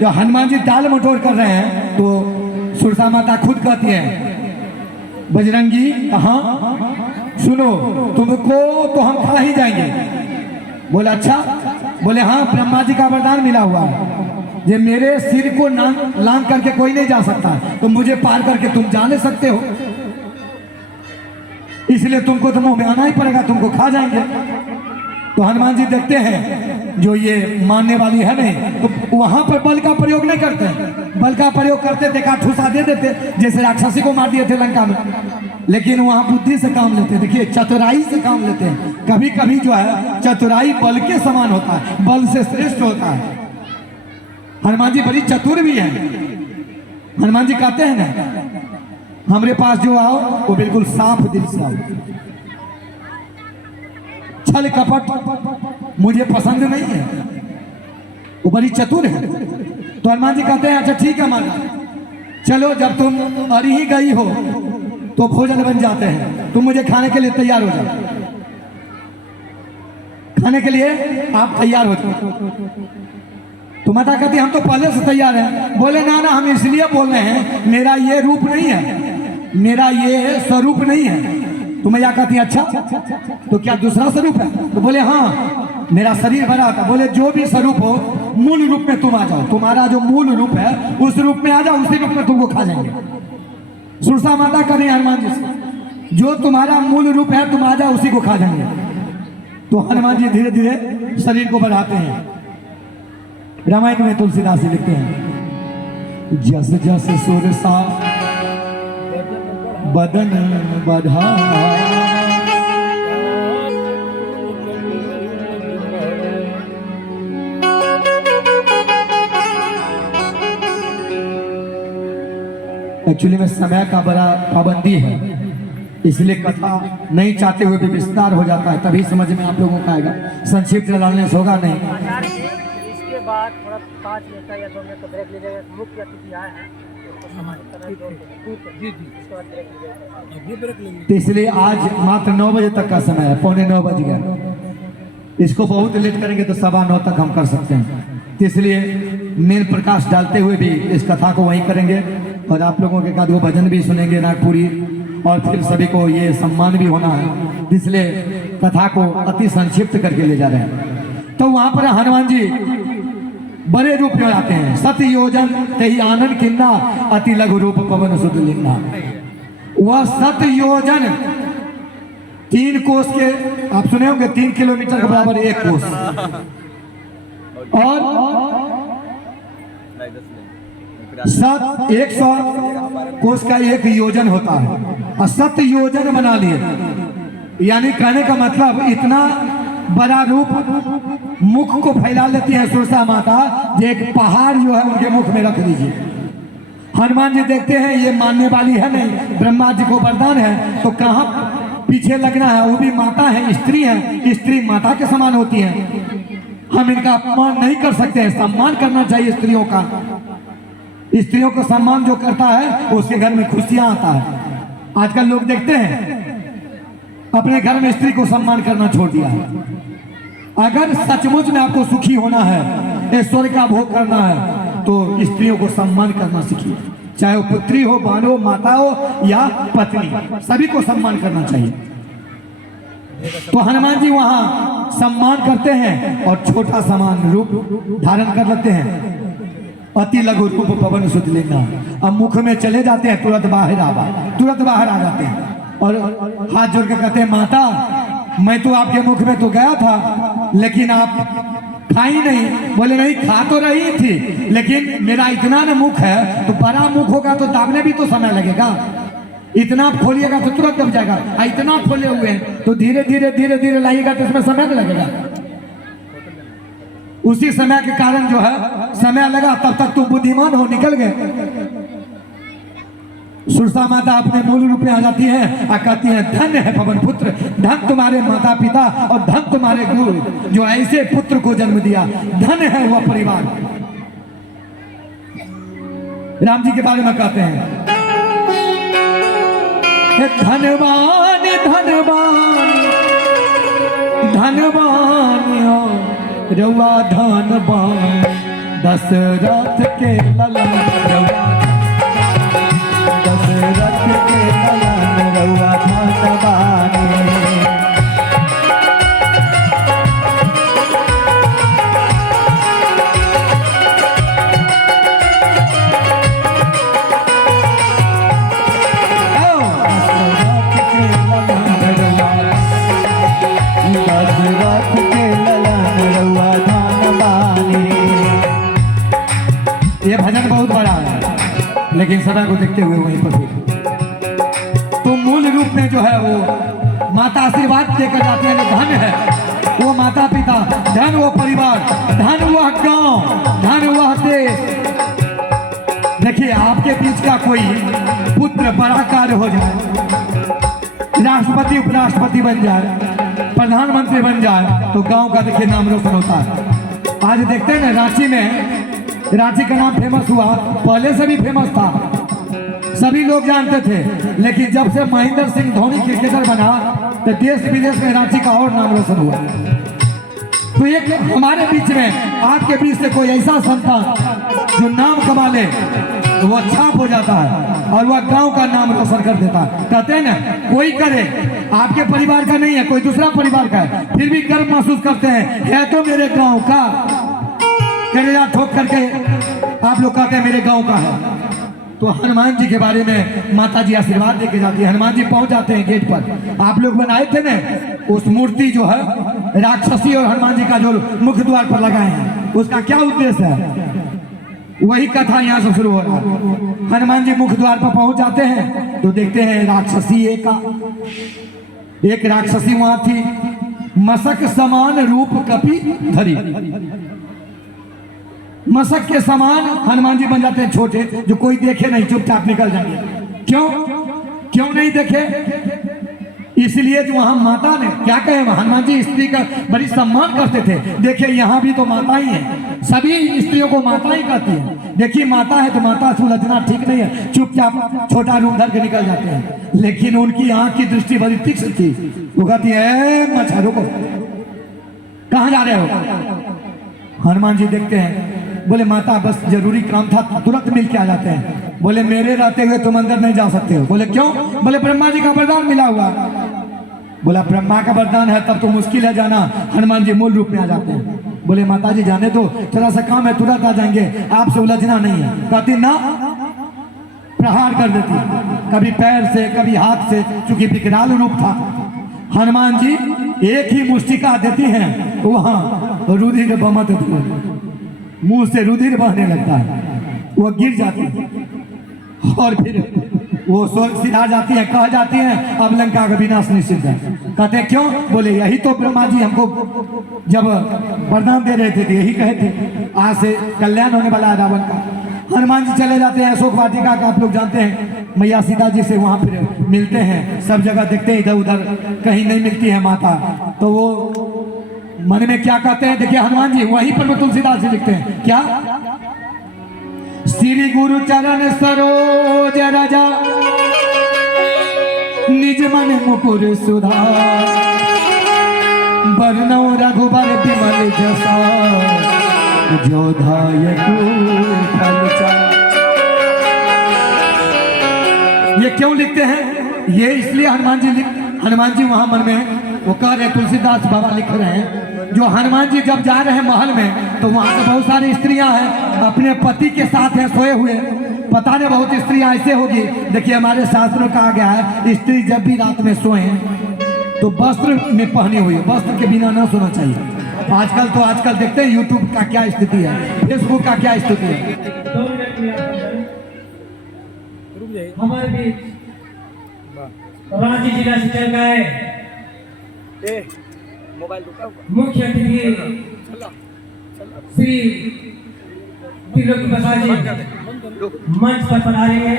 जो हनुमान जी टाल मटोर कर रहे हैं तो सुरसा माता खुद कहती है बजरंगी हाँ सुनो तुमको तो हम खा ही जाएंगे। बोले अच्छा, बोले हाँ ब्रह्मा जी का वरदान मिला हुआ है जे मेरे सिर को लांग करके कोई नहीं जा सकता, तो मुझे पार करके तुम जा नहीं सकते हो, इसलिए तुमको तो मुंह में आना ही पड़ेगा, तुमको खा जाएंगे। तो हनुमान जी देखते हैं जो ये मानने वाली है नहीं, तो वहां पर बल का प्रयोग नहीं करते, बल का प्रयोग करते थे का ठूसा दे देते, जैसे राक्षसी को मार दिए थे लंका में, लेकिन वहां बुद्धि से काम लेते। देखिए चतुराई से काम लेते हैं। कभी कभी जो है चतुराई बल के समान होता है, बल से श्रेष्ठ होता है। हनुमान जी बड़ी चतुर भी है। हनुमान जी कहते हैं ना हमारे पास जो आओ वो बिल्कुल साफ दिल से आओ, छल कपट मुझे पसंद नहीं है, वो बड़ी चतुर है। तो हनुमान जी कहते हैं अच्छा ठीक है माना, चलो जब तुम अरी ही गई हो तो भोजन बन जाते हैं, तुम मुझे खाने के लिए तैयार हो जाओ, खाने के लिए आप तैयार हो जाओ। तो माता कहती हम तो पहले से तैयार हैं। बोले ना ना हम इसलिए बोल रहे हैं मेरा ये रूप नहीं है, मेरा ये स्वरूप नहीं है। तो मैया कहती अच्छा तो क्या दूसरा स्वरूप है? तो बोले हाँ मेरा शरीर भरा था। बोले जो भी स्वरूप हो मूल रूप में तुम आ जाओ, तुम्हारा जो मूल रूप है उस रूप में आ जाओ, उसी रूप में तुमको खा जाएंगे। सुरसा माता कर रही है हनुमान जी से, जो तुम्हारा मूल रूप है तुम आ जाओ, उसी को खा जाएंगे। तो हनुमान जी धीरे धीरे शरीर को बढ़ाते हैं। रामायण में तुलसीदास जी लिखते हैं जस जस सुरसा बदन बढ़ा, एक्चुअली में समय का बड़ा पाबंदी है, इसलिए कथा नहीं चाहते हुए भी विस्तार हो जाता है, तभी समझ में आप लोगों को आएगा। संक्षिप्त डालने से होगा नहीं। इसके बाद थोड़ा 5 मिनट या 2 मिनट का ब्रेक लीजिएगा। मुख्य अतिथि आए हैं तो इसलिए आज मात्र 9 बजे तक का समय है, पौने 9 बज गया। इसको बहुत लेट करेंगे तो 9:15 तक हम कर सकते हैं, तो इसलिए मेन प्रकाश डालते हुए भी इस कथा को वहीं करेंगे और आप लोगों के साथ वो भजन भी सुनेंगे नागपुरी, और फिर सभी को ये सम्मान भी होना है, इसलिए कथा को अति संक्षिप्त करके ले जा रहे हैं। तो वहां पर हनुमान जी बड़े रूप में आते हैं। सत योजन तही आनंद किन्ना अति लघु रूप पवन सुध लिन्ना। वह सत योजन 3 कोस के, आप सुने होंगे 3 किलोमीटर के बराबर 1 कोस, और 100 कोस का 1 योजन होता है, और 7 योजन बना लिए। यानी कहने का मतलब इतना बड़ा रूप मुख को फैला लेती है सुरसा माता, जो एक पहाड़ जो है उनके मुख में रख दीजिए। हनुमान जी देखते हैं ये मानने वाली है नहीं, ब्रह्मा जी को वरदान है, तो कहाँ पीछे लगना है, वो भी माता है, स्त्री है, स्त्री माता के समान होती है, हम इनका अपमान नहीं कर सकते हैं, सम्मान करना चाहिए स्त्रियों का। स्त्रियों को सम्मान जो करता है उसके घर में खुशियां आता है। आजकल लोग देखते हैं अपने घर में स्त्री को सम्मान करना छोड़ दिया है। अगर सचमुच में आपको सुखी होना है, ऐश्वर्य का भोग करना है, तो स्त्रियों को सम्मान करना सीखिए, चाहे वो पुत्री हो, बहन हो, माता हो या पत्नी, सभी को सम्मान करना चाहिए। तो हनुमान जी वहां सम्मान करते हैं और छोटा समान रूप धारण कर लेते हैं। अति लघु रूप पवन सुध लेना, अब मुख में चले जाते हैं, तुरंत बाहर आ जाते हैं और हाथ जोड़ के कहते हैं माता मैं तो आपके मुख में तो गया था, लेकिन आप खाई नहीं। बोले नहीं खा तो रही थी, लेकिन मेरा इतना न मुख है, तो बड़ा मुख होगा तो दाबने भी तो समय लगेगा, इतना खोलिएगा तो तुरंत दब जाएगा, इतना खोले हुए हैं तो धीरे धीरे लाइएगा तो इसमें समय लगेगा। उसी समय के कारण जो है समय लगा, तब तक तो बुद्धिमान हो निकल गए। सुरसा माता अपने मूल रूप में आ जाती है और कहती है धन्य है पवन पुत्र, धन तुम्हारे माता पिता और धन तुम्हारे गुरु, जो ऐसे पुत्र को जन्म दिया, धन्य है वह परिवार। राम जी के बारे में कहते हैं धनवान धनवान धनवान हो रउआ धनवान दशरथ के ललन रउआ, दशरथ के ललन रउआ धन बानी। ये भजन बहुत बड़ा है, लेकिन सदा को देखते हुए वहीं पर भी तो मूल रूप में जो है वो माता आशीर्वाद देकर जाते हैं। धन है वो माता पिता, धन वो परिवार, धन वह गांव, धन वह देश। देखिए आपके बीच का कोई पुत्र बड़ा कार्य हो जाए, राष्ट्रपति उपराष्ट्रपति बन जाए, प्रधानमंत्री बन जाए, तो गांव का देखिए नाम रोशन होता है। आज देखते हैं ना रांची में, रांची का नाम फेमस हुआ, पहले से भी फेमस था, सभी लोग जानते थे, लेकिन जब से महेंद्र सिंह धोनी क्रिकेटर बना तो देश विदेश में रांची का और नाम रोशन हुआ। तो एक हमारे बीच में, आपके बीच से कोई ऐसा संतान जो नाम कमा ले तो वो छाप हो जाता है और वह गांव का नाम रोशन कर देता है। कहते हैं ना, कोई करे आपके परिवार का नहीं है, कोई दूसरा परिवार का है, फिर भी गर्व महसूस करते हैं, है तो मेरे गांव का। कलेजा ठोक करके आप लोग कहते हैं मेरे गांव का है। तो हनुमान जी के बारे में माता जी आशीर्वाद देके जाती है। हनुमान जी पहुंच जाते हैं गेट पर। आप लोग बनाए थे ना उस मूर्ति जो है राक्षसी और हनुमान जी का जो मुख्य द्वार पर लगाए हैं, उसका क्या उद्देश्य है, वही कथा यहाँ से शुरू हो रहा है। हनुमान जी मुख्य द्वार पर पहुंच जाते हैं तो देखते हैं राक्षसी एक राक्षसी वहां थी, मशक समान रूप कपि धरी। मशक के समान हनुमान जी बन जाते हैं छोटे, जो कोई देखे नहीं, चुपचाप निकल जाएंगे। क्यों नहीं देखे? इसलिए जो वहां माता ने क्या कहे, हनुमान जी स्त्री का बड़ी सम्मान करते थे। देखिए यहाँ भी तो माता ही है, सभी स्त्रियों को माता ही कहती है। देखिए माता है तो माता से उलझना ठीक नहीं है, चुपचाप छोटा रूम धर के निकल जाते हैं। लेकिन उनकी आंख की दृष्टि बड़ी तीक्ष्ण थी। वो कहती है मच्छरों को, कहाँ जा रहे हो? हनुमान जी देखते हैं, बोले माता बस जरूरी काम था, तुरंत मिल के आ जाते हैं। बोले मेरे रहते हुए तुम अंदर नहीं जा सकते हो। बोले क्यों? बोले ब्रह्मा जी का वरदान मिला हुआ। बोला ब्रह्मा का वरदान है तब तो मुश्किल है जाना। हनुमान जी मूल रूप में आ जाते हैं। बोले माता जी जाने दो, थोड़ा सा काम है, तुरंत आ जाएंगे, आपसे उलझना नहीं है। कहती ना, प्रहार कर देती, कभी पैर से कभी हाथ से, चूंकि विकराल रूप था। हनुमान जी एक ही मुष्टिका देती हैं, वहां रुधिर बमत मुंह से रुधिर बहने लगता है, वो गिर जाती है और फिर वो स्वर्ग सिधा जाती है। कह जाती है अब लंका का विनाश निश्चित है। कहते क्यों? बोले यही तो ब्रह्मा जी हमको जब वरदान दे रहे थे यही कहे थे, आज से कल्याण होने वाला है रावण का। हनुमान जी चले जाते हैं अशोक वाटिका का, आप लोग जानते हैं, मैया सीता जी से वहां फिर मिलते हैं। सब जगह देखते हैं, इधर उधर कहीं नहीं मिलती है माता, तो वो मन में क्या कहते हैं? देखिए हनुमान जी वहीं पर तुलसीदास जी लिखते हैं क्या, श्री गुरु चरण सरोज राजा निज मन मुकुर सुधार, बरनौ रघुबर विमल जसा, जो धाय फल चार। ये क्यों लिखते हैं? ये इसलिए हनुमान जी वहां मन में वो कह रहे, तुलसीदास बाबा लिख रहे हैं, जो हनुमान जी जब जा रहे हैं महल में तो वहां तो बहुत सारी स्त्रियां हैं, अपने पति के साथ हैं सोए हुए। पता नहीं बहुत स्त्रियां ऐसे होगी। देखिए हमारे शास्त्रों में कहा गया है, स्त्री जब भी रात में सोए तो वस्त्र में पहनी हुई, वस्त्र के बिना ना सोना चाहिए। आजकल देखते हैं यूट्यूब का क्या स्थिति है, फेसबुक का क्या स्थिति है। हमारे बीच रांची जिला से चल गए मुख्य अतिथि श्री त्रिलोकी प्रसाद जी मंच पर पधारेंगे।